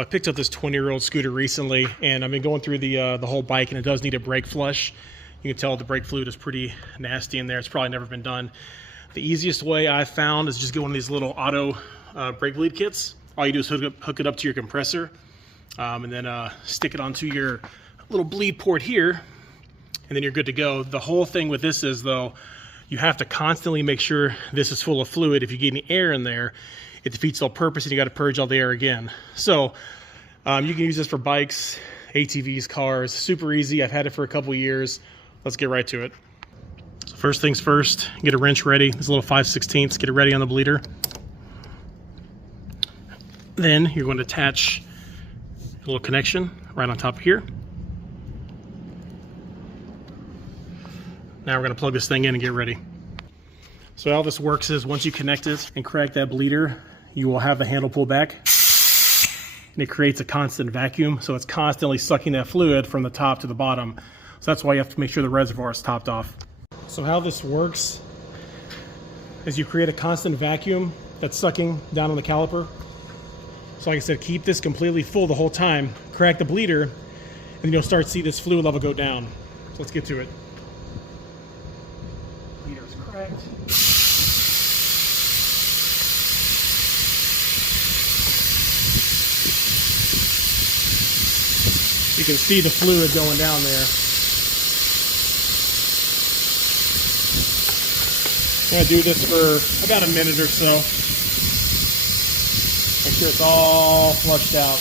I picked up this 20-year-old scooter recently, and I've been going through the whole bike, and it does need a brake flush. You can tell the brake fluid is pretty nasty in there. It's probably never been done. The easiest way I've found is just get one of these little auto brake bleed kits. All you do is hook it up to your compressor, and then stick it onto your little bleed port here, and then you're good to go. The whole thing with this is, though, you have to constantly make sure this is full of fluid. If you get any air in there, it defeats the whole purpose, and you got to purge all the air again. So you can use this for bikes, ATVs, cars. Super easy. I've had it for a couple years. Let's get right to it. So first things first, get a wrench ready. This little 5/16, get it ready on the bleeder. Then you're going to attach a little connection right on top here. Now we're going to plug this thing in and get ready. So how this works is once you connect it and crack that bleeder, you will have the handle pull back, and it creates a constant vacuum. So it's constantly sucking that fluid from the top to the bottom. So that's why you have to make sure the reservoir is topped off. So how this works is you create a constant vacuum that's sucking down on the caliper. So like I said, keep this completely full the whole time, crack the bleeder, and then you'll start to see this fluid level go down. So let's get to it. Bleeder's cracked. You can see the fluid going down there. I'm going to do this for about a minute or so. Make sure it's all flushed out.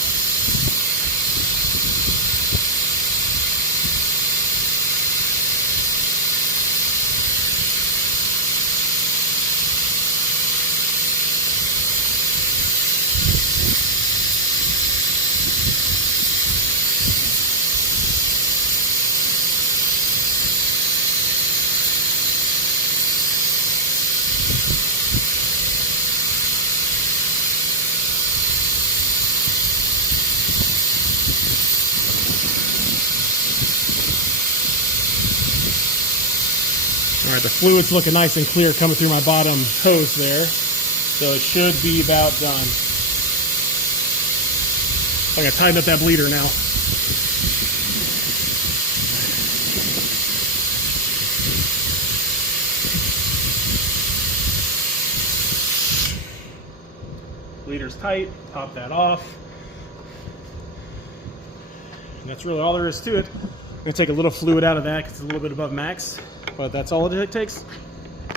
All right, the fluid's looking nice and clear coming through my bottom hose there. So it should be about done. I gotta tighten up that bleeder now. Bleeder's tight, pop that off. And that's really all there is to it. I'm gonna take a little fluid out of that because it's a little bit above max, but that's all it takes.